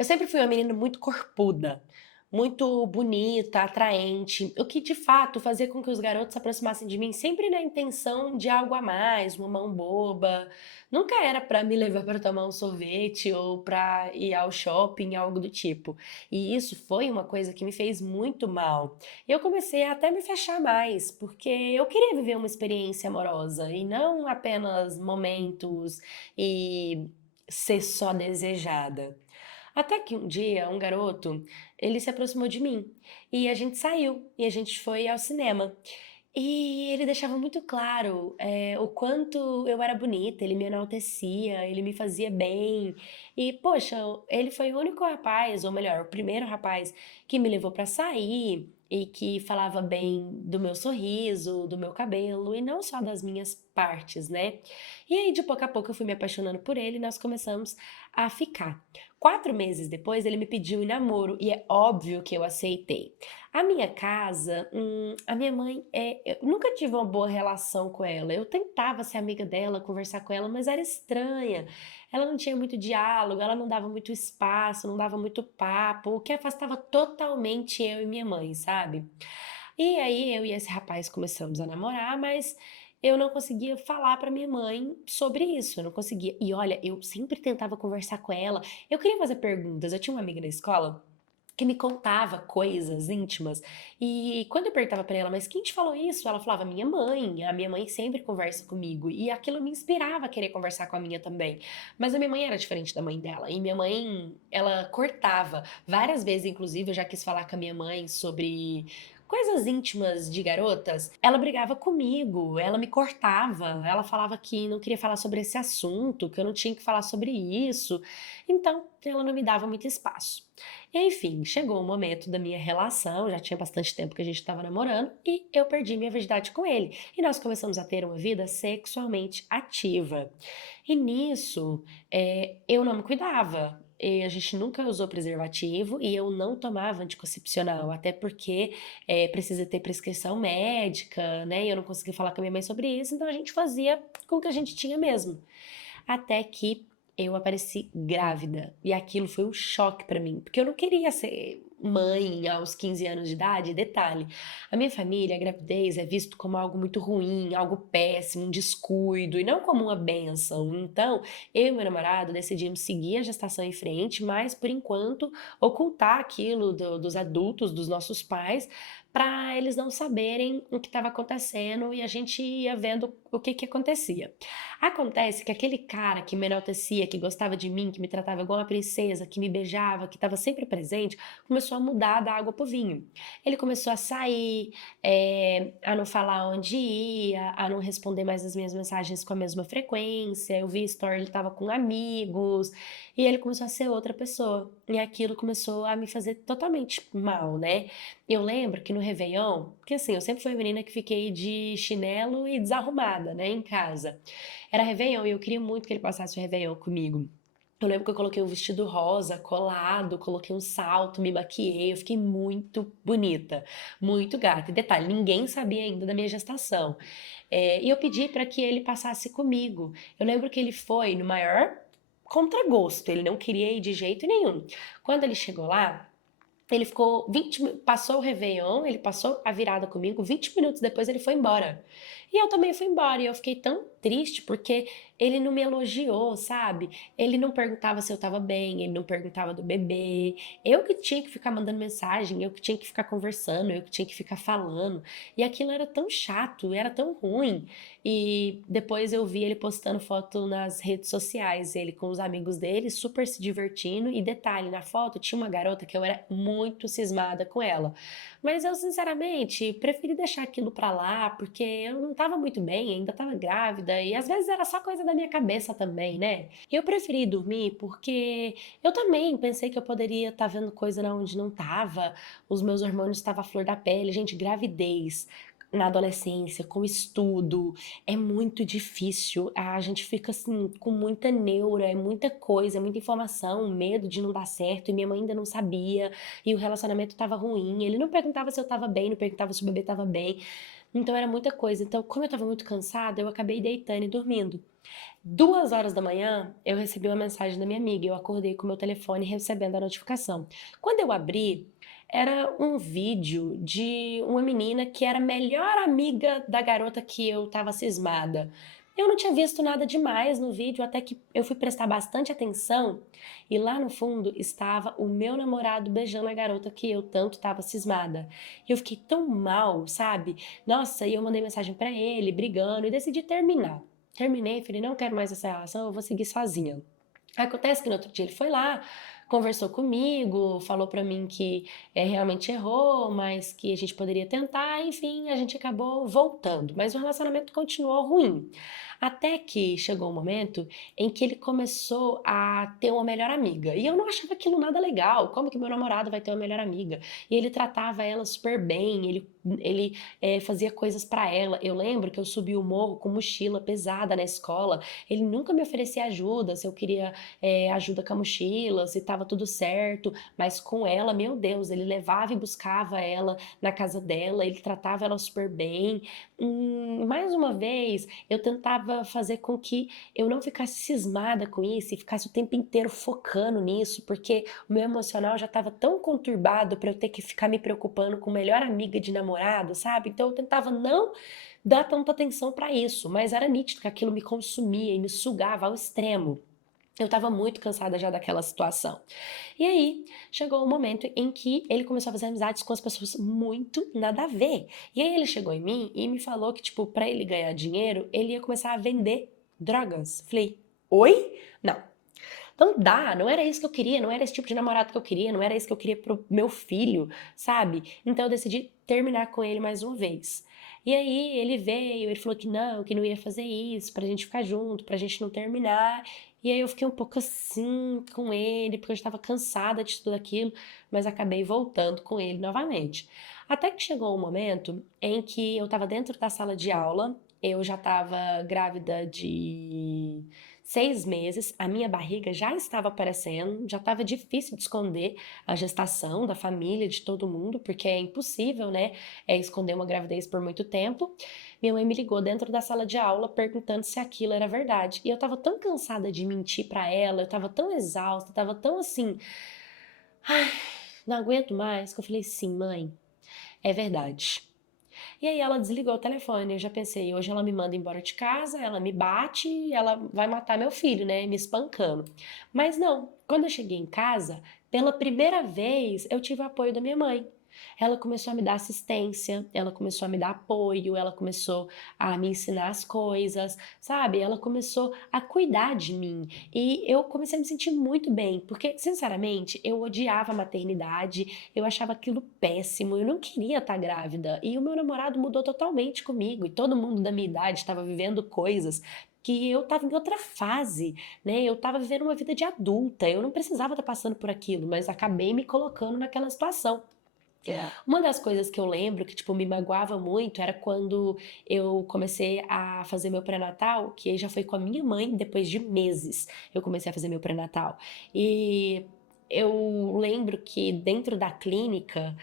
Eu sempre fui uma menina muito corpuda, muito bonita, atraente, o que de fato fazia com que os garotos se aproximassem de mim sempre na intenção de algo a mais, uma mão boba. Nunca era pra me levar pra tomar um sorvete ou pra ir ao shopping, algo do tipo. E isso foi uma coisa que me fez muito mal. Eu comecei a até me fechar mais, porque eu queria viver uma experiência amorosa e não apenas momentos e ser só desejada. Até que um dia, um garoto, ele se aproximou de mim e a gente saiu e a gente foi ao cinema. E ele deixava muito claro, o quanto eu era bonita, ele me enaltecia, ele me fazia bem. E, poxa, ele foi o único rapaz, ou melhor, o primeiro rapaz que me levou pra sair e que falava bem do meu sorriso, do meu cabelo e não só das minhas partes, né? E aí, de pouco a pouco, eu fui me apaixonando por ele e nós começamos a ficar. 4 meses depois, ele me pediu em namoro e é óbvio que eu aceitei. A minha casa, a minha mãe, eu nunca tive uma boa relação com ela. Eu tentava ser amiga dela, conversar com ela, mas era estranha. Ela não tinha muito diálogo, ela não dava muito espaço, não dava muito papo, o que afastava totalmente eu e minha mãe, sabe? E aí eu e esse rapaz começamos a namorar, mas eu não conseguia falar pra minha mãe sobre isso, eu não conseguia. E olha, eu sempre tentava conversar com ela, eu queria fazer perguntas. Eu tinha uma amiga na escola que me contava coisas íntimas. E quando eu perguntava pra ela, mas quem te falou isso? Ela falava, minha mãe. A minha mãe sempre conversa comigo. E aquilo me inspirava a querer conversar com a minha também. Mas a minha mãe era diferente da mãe dela. E minha mãe, ela cortava. Várias vezes, inclusive, eu já quis falar com a minha mãe sobre coisas íntimas de garotas. Ela brigava comigo, ela me cortava, ela falava que não queria falar sobre esse assunto, que eu não tinha que falar sobre isso. Então, ela não me dava muito espaço. Enfim, chegou o momento da minha relação, já tinha bastante tempo que a gente estava namorando, e eu perdi minha virgindade com ele. E nós começamos a ter uma vida sexualmente ativa. E nisso, eu não me cuidava. E a gente nunca usou preservativo e eu não tomava anticoncepcional, até porque precisa ter prescrição médica, né? E eu não conseguia falar com a minha mãe sobre isso, então a gente fazia com o que a gente tinha mesmo. Até que eu apareci grávida. E aquilo foi um choque pra mim, porque eu não queria ser mãe aos 15 anos de idade. Detalhe, a minha família, a gravidez é visto como algo muito ruim, algo péssimo, um descuido, e não como uma bênção. Então, eu e meu namorado decidimos seguir a gestação em frente, mas por enquanto ocultar aquilo dos adultos, dos nossos pais, para eles não saberem o que estava acontecendo e a gente ia vendo o que que acontecia. Acontece que aquele cara que me enaltecia, que gostava de mim, que me tratava igual uma princesa, que me beijava, que estava sempre presente, começou a mudar da água pro vinho. Ele começou a sair, a não falar onde ia, a não responder mais as minhas mensagens com a mesma frequência. Eu vi story, ele estava com amigos, e ele começou a ser outra pessoa. E aquilo começou a me fazer totalmente mal, né? Eu lembro que no Réveillon, porque assim, eu sempre fui a menina que fiquei de chinelo e desarrumada, né, em casa. Era Réveillon e eu queria muito que ele passasse o Réveillon comigo. Eu lembro que eu coloquei um vestido rosa, colado, coloquei um salto, me maquiei, eu fiquei muito bonita, muito gata. E detalhe, ninguém sabia ainda da minha gestação. E eu pedi para que ele passasse comigo. Eu lembro que ele foi no maior contragosto, ele não queria ir de jeito nenhum. Quando ele chegou lá, ele ficou passou o Réveillon, ele passou a virada comigo, 20 minutos depois ele foi embora. E eu também fui embora, e eu fiquei tão triste porque ele não me elogiou, sabe? Ele não perguntava se eu tava bem, ele não perguntava do bebê. Eu que tinha que ficar mandando mensagem, eu que tinha que ficar conversando, eu que tinha que ficar falando. E aquilo era tão chato, era tão ruim. E depois eu vi ele postando foto nas redes sociais, ele com os amigos dele, super se divertindo. E detalhe, na foto tinha uma garota que eu era muito cismada com ela. Mas eu, sinceramente, preferi deixar aquilo pra lá, porque eu não tava muito bem, ainda tava grávida, e às vezes era só coisa da minha cabeça também, né? Eu preferi dormir porque eu também pensei que eu poderia estar vendo coisa na onde não tava, os meus hormônios estavam à flor da pele. Gente, gravidez na adolescência, com estudo, é muito difícil. A gente fica assim, com muita neura, é muita coisa, é muita informação, medo de não dar certo, e minha mãe ainda não sabia, e o relacionamento tava ruim. Ele não perguntava se eu tava bem, não perguntava se o bebê tava bem. Então era muita coisa. Então, como eu tava muito cansada, eu acabei deitando e dormindo. 2 horas da manhã, eu recebi uma mensagem da minha amiga. Eu acordei com o meu telefone recebendo a notificação. Quando eu abri, era um vídeo de uma menina que era a melhor amiga da garota que eu tava cismada. Eu não tinha visto nada demais no vídeo, até que eu fui prestar bastante atenção e lá no fundo estava o meu namorado beijando a garota que eu tanto tava cismada. E eu fiquei tão mal, sabe? Nossa, e eu mandei mensagem pra ele, brigando, e decidi terminar. Terminei, falei, não quero mais essa relação, eu vou seguir sozinha. Acontece que no outro dia ele foi lá, conversou comigo, falou pra mim que realmente errou, mas que a gente poderia tentar, enfim, a gente acabou voltando. Mas o relacionamento continuou ruim. Até que chegou um momento em que ele começou a ter uma melhor amiga. E eu não achava aquilo nada legal. Como que meu namorado vai ter uma melhor amiga? E ele tratava ela super bem, ele fazia coisas pra ela. Eu lembro que eu subi o morro com mochila pesada na escola. Ele nunca me oferecia ajuda, se eu queria ajuda com a mochila, se estava tudo certo, mas com ela, meu Deus, ele levava e buscava ela na casa dela, ele tratava ela super bem. Mais uma vez, eu tentava fazer com que eu não ficasse cismada com isso e ficasse o tempo inteiro focando nisso, porque o meu emocional já estava tão conturbado para eu ter que ficar me preocupando com melhor amiga de namorado, sabe? Então eu tentava não dar tanta atenção para isso, mas era nítido que aquilo me consumia e me sugava ao extremo. Eu estava muito cansada já daquela situação. E aí, chegou um momento em que ele começou a fazer amizades com as pessoas muito nada a ver. E aí ele chegou em mim e me falou que, tipo, pra ele ganhar dinheiro, ele ia começar a vender drogas. Falei, oi? Não. Não dá, não era isso que eu queria, não era esse tipo de namorado que eu queria, não era isso que eu queria pro meu filho, sabe? Então eu decidi terminar com ele mais uma vez. E aí ele veio, ele falou que não ia fazer isso, pra gente ficar junto, pra gente não terminar. E aí eu fiquei um pouco assim com ele, porque eu estava cansada de tudo aquilo, mas acabei voltando com ele novamente. Até que chegou um momento em que eu estava dentro da sala de aula, eu já estava grávida de 6 meses, a minha barriga já estava aparecendo, já estava difícil de esconder a gestação da família, de todo mundo, porque é impossível, né, esconder uma gravidez por muito tempo. Minha mãe me ligou dentro da sala de aula perguntando se aquilo era verdade. E eu tava tão cansada de mentir pra ela, eu tava tão exausta, tava tão assim, ai, não aguento mais, que eu falei, sim, mãe, é verdade. E aí ela desligou o telefone. Eu já pensei, hoje ela me manda embora de casa, ela me bate, ela vai matar meu filho, né? Me espancando. Mas não, quando eu cheguei em casa, pela primeira vez eu tive o apoio da minha mãe. Ela começou a me dar assistência, ela começou a me dar apoio, ela começou a me ensinar as coisas, sabe? Ela começou a cuidar de mim e eu comecei a me sentir muito bem, porque, sinceramente, eu odiava a maternidade, eu achava aquilo péssimo, eu não queria estar grávida e o meu namorado mudou totalmente comigo e todo mundo da minha idade estava vivendo coisas que eu estava em outra fase, né? Eu estava vivendo uma vida de adulta, eu não precisava estar passando por aquilo, mas acabei me colocando naquela situação. É. Uma das coisas que eu lembro que, tipo, me magoava muito era quando eu comecei a fazer meu pré-natal, que aí já foi com a minha mãe, depois de meses eu comecei a fazer meu pré-natal. E eu lembro que dentro da clínica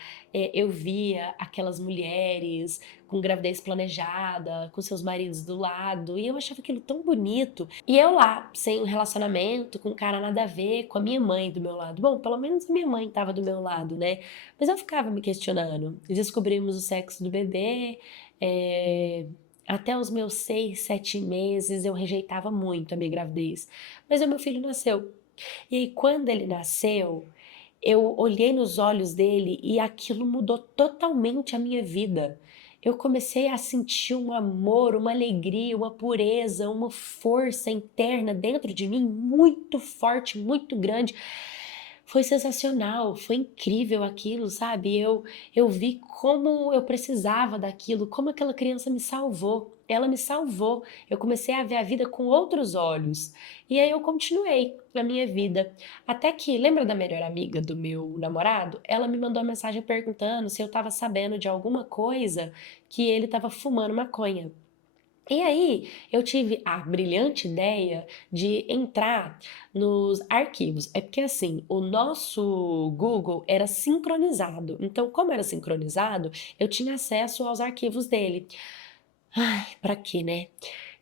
eu via aquelas mulheres com gravidez planejada, com seus maridos do lado, e eu achava aquilo tão bonito. E eu lá, sem um relacionamento, com um cara nada a ver, com a minha mãe do meu lado. Bom, pelo menos a minha mãe estava do meu lado, né? Mas eu ficava me questionando. Descobrimos o sexo do bebê. é, Até os meus 6, 7 meses eu rejeitava muito a minha gravidez. Mas o meu filho nasceu. E aí, quando ele nasceu, eu olhei nos olhos dele e aquilo mudou totalmente a minha vida. Eu comecei a sentir um amor, uma alegria, uma pureza, uma força interna dentro de mim muito forte, muito grande. Foi sensacional, foi incrível aquilo, sabe? Eu vi como eu precisava daquilo, como aquela criança me salvou. Ela me salvou. Eu comecei a ver a vida com outros olhos. E aí eu continuei a minha vida. Até que, lembra da melhor amiga do meu namorado? Ela me mandou uma mensagem perguntando se eu estava sabendo de alguma coisa que ele estava fumando maconha. E aí, eu tive a brilhante ideia de entrar nos arquivos. É porque assim, o nosso Google era sincronizado. Então, como era sincronizado, eu tinha acesso aos arquivos dele. Ai, pra quê, né?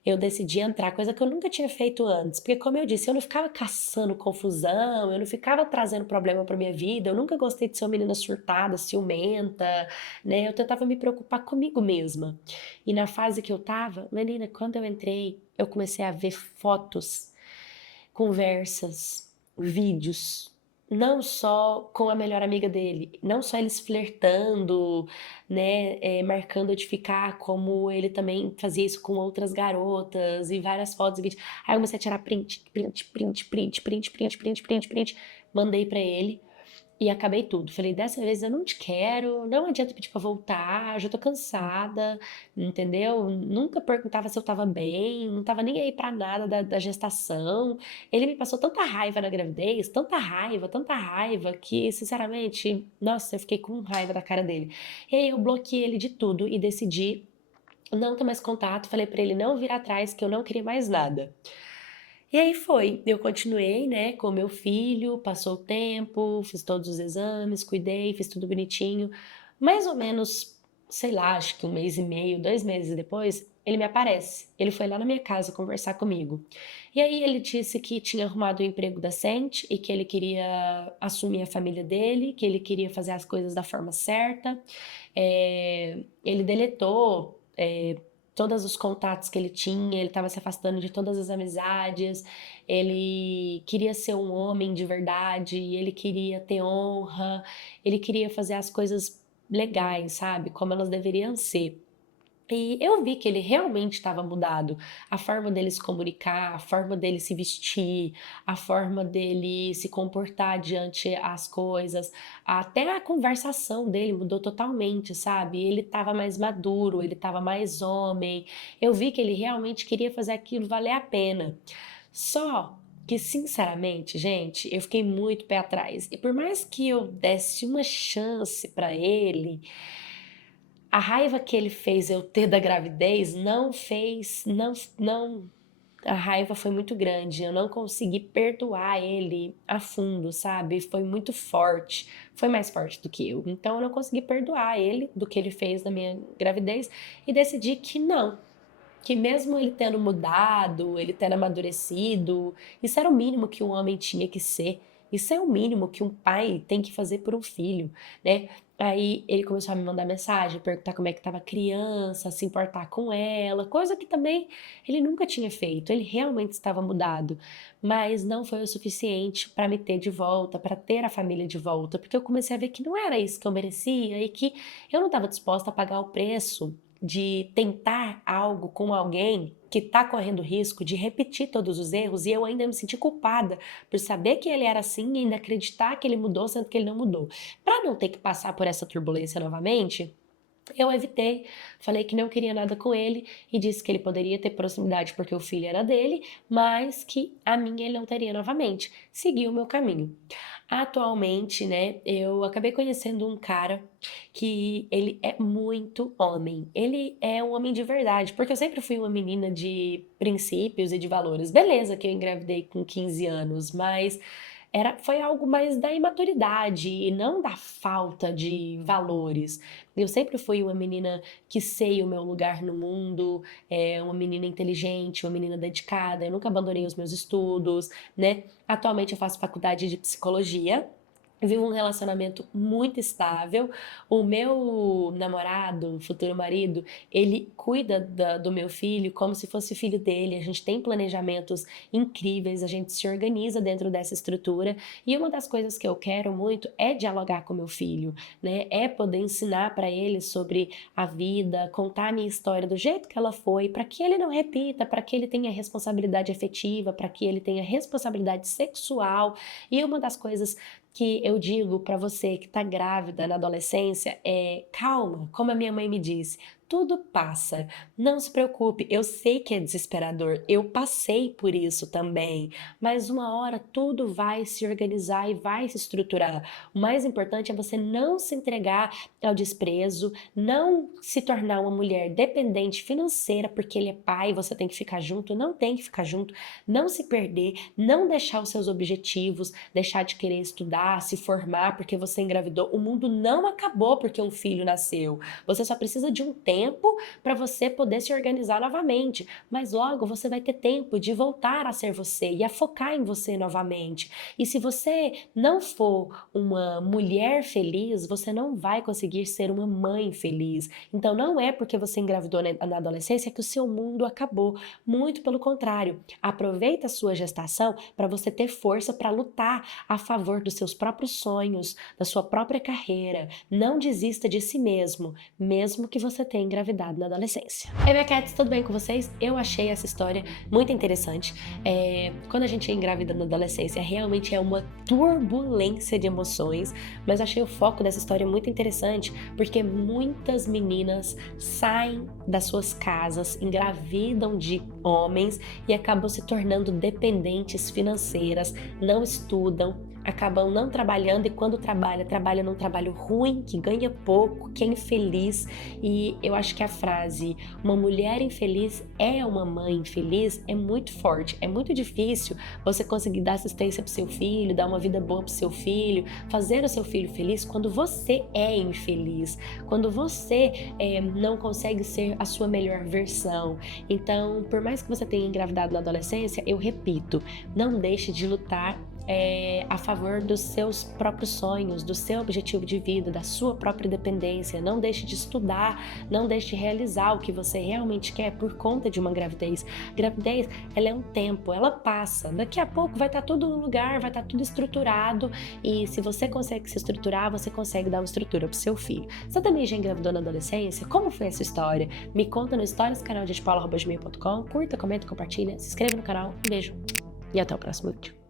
eu decidi entrar, coisa que eu nunca tinha feito antes, porque como eu disse, eu não ficava caçando confusão, eu não ficava trazendo problema pra minha vida, eu nunca gostei de ser uma menina surtada, ciumenta, né? Eu tentava me preocupar comigo mesma. E na fase que eu tava, menina, quando eu entrei, eu comecei a ver fotos, conversas, vídeos, não só com a melhor amiga dele, não só eles flertando, né, marcando de ficar, como ele também fazia isso com outras garotas, e várias fotos e vídeos. Aí eu comecei a tirar print, print, print, print, print, print, print, print, print, mandei pra ele. E acabei tudo. Falei, dessa vez eu não te quero, não adianta pedir pra voltar, já tô cansada, entendeu? Nunca perguntava se eu tava bem, não tava nem aí pra nada da gestação. Ele me passou tanta raiva na gravidez, tanta raiva, que, sinceramente, nossa, eu fiquei com raiva da cara dele. E aí eu bloqueei ele de tudo e decidi não ter mais contato. Falei pra ele não vir atrás, que eu não queria mais nada. E aí foi, eu continuei, né, com o meu filho, passou o tempo, fiz todos os exames, cuidei, fiz tudo bonitinho. Mais ou menos, sei lá, acho que um mês e meio, 2 meses depois, ele me aparece. Ele foi lá na minha casa conversar comigo. E aí ele disse que tinha arrumado um emprego decente e que ele queria assumir a família dele, que ele queria fazer as coisas da forma certa. Ele deletou todos os contatos que ele tinha, ele estava se afastando de todas as amizades, ele queria ser um homem de verdade, ele queria ter honra, ele queria fazer as coisas legais, sabe? Como elas deveriam ser. E eu vi que ele realmente estava mudado. A forma dele se comunicar, a forma dele se vestir, a forma dele se comportar diante as coisas, até a conversação dele mudou totalmente, sabe? Ele estava mais maduro, ele estava mais homem. Eu vi que ele realmente queria fazer aquilo valer a pena. Só que, sinceramente, gente, eu fiquei muito pé atrás. E por mais que eu desse uma chance para ele, a raiva que ele fez eu ter da gravidez não fez, não, a raiva foi muito grande, eu não consegui perdoar ele a fundo, sabe? Foi muito forte, foi mais forte do que eu. Então eu não consegui perdoar ele do que ele fez na minha gravidez e decidi que não, que mesmo ele tendo mudado, ele tendo amadurecido, isso era o mínimo que um homem tinha que ser. Isso é o mínimo que um pai tem que fazer por um filho, né? Aí ele começou a me mandar mensagem, perguntar como é que estava a criança, se importar com ela, coisa que também ele nunca tinha feito. Ele realmente estava mudado, mas não foi o suficiente para me ter de volta, para ter a família de volta, porque eu comecei a ver que não era isso que eu merecia e que eu não estava disposta a pagar o preço de tentar algo com alguém que está correndo risco de repetir todos os erros e eu ainda me senti culpada por saber que ele era assim e ainda acreditar que ele mudou, sendo que ele não mudou. Para não ter que passar por essa turbulência novamente, eu evitei, falei que não queria nada com ele e disse que ele poderia ter proximidade porque o filho era dele, mas que a minha ele não teria novamente. Segui o meu caminho. Atualmente, né, eu acabei conhecendo um cara que ele é muito homem. Ele é um homem de verdade, porque eu sempre fui uma menina de princípios e de valores. Beleza que eu engravidei com 15 anos, mas foi algo mais da imaturidade e não da falta de valores. Eu sempre fui uma menina que sei o meu lugar no mundo, uma menina inteligente, uma menina dedicada, eu nunca abandonei os meus estudos, né? Atualmente eu faço faculdade de psicologia. Vivo um relacionamento muito estável. O meu namorado, futuro marido, ele cuida do meu filho como se fosse filho dele. A gente tem planejamentos incríveis, a gente se organiza dentro dessa estrutura. E uma das coisas que eu quero muito é dialogar com meu filho, né? É poder ensinar para ele sobre a vida, contar a minha história do jeito que ela foi, para que ele não repita, para que ele tenha responsabilidade afetiva, para que ele tenha responsabilidade sexual. E uma das coisas que eu digo para você que tá grávida na adolescência é calma, como a minha mãe me disse, tudo passa, não se preocupe, eu sei que é desesperador, eu passei por isso também, mas uma hora tudo vai se organizar e vai se estruturar. O mais importante é você não se entregar ao desprezo, não se tornar uma mulher dependente financeira porque ele é pai, você tem que ficar junto, não tem que ficar junto, não se perder, não deixar os seus objetivos, deixar de querer estudar, se formar porque você engravidou. O mundo não acabou porque um filho nasceu. Você só precisa de um tempo. tempo para você poder se organizar novamente, mas logo você vai ter tempo de voltar a ser você e a focar em você novamente. E se você não for uma mulher feliz, você não vai conseguir ser uma mãe feliz. Então não é porque você engravidou na adolescência que o seu mundo acabou. Muito pelo contrário. Aproveita a sua gestação para você ter força para lutar a favor dos seus próprios sonhos, da sua própria carreira. Não desista de si mesmo, mesmo que você tenha engravidado na adolescência. Hey, minha cats, tudo bem com vocês? Eu achei essa história muito interessante. Quando a gente engravida na adolescência, realmente é uma turbulência de emoções, mas achei o foco dessa história muito interessante, porque muitas meninas saem das suas casas, engravidam de homens e acabam se tornando dependentes financeiras, não estudam, acabam não trabalhando e quando trabalha num trabalho ruim, que ganha pouco, que é infeliz. E eu acho que a frase "uma mulher infeliz é uma mãe infeliz" é muito forte. É muito difícil você conseguir dar assistência pro seu filho, dar uma vida boa pro seu filho, fazer o seu filho feliz quando você é infeliz, quando você não consegue ser a sua melhor versão. Então, por mais que você tenha engravidado na adolescência, eu repito, não deixe de lutar a favor dos seus próprios sonhos, do seu objetivo de vida, da sua própria independência. Não deixe de estudar, não deixe de realizar o que você realmente quer por conta de uma gravidez. Gravidez, ela é um tempo, ela passa. Daqui a pouco vai estar tudo no lugar, vai estar tudo estruturado e se você consegue se estruturar, você consegue dar uma estrutura pro seu filho. Você também já engravidou na adolescência? Como foi essa história? Me conta no stories do canal de paula@gmail.com. Curta, comenta, compartilha, se inscreva no canal. Um beijo e até o próximo vídeo.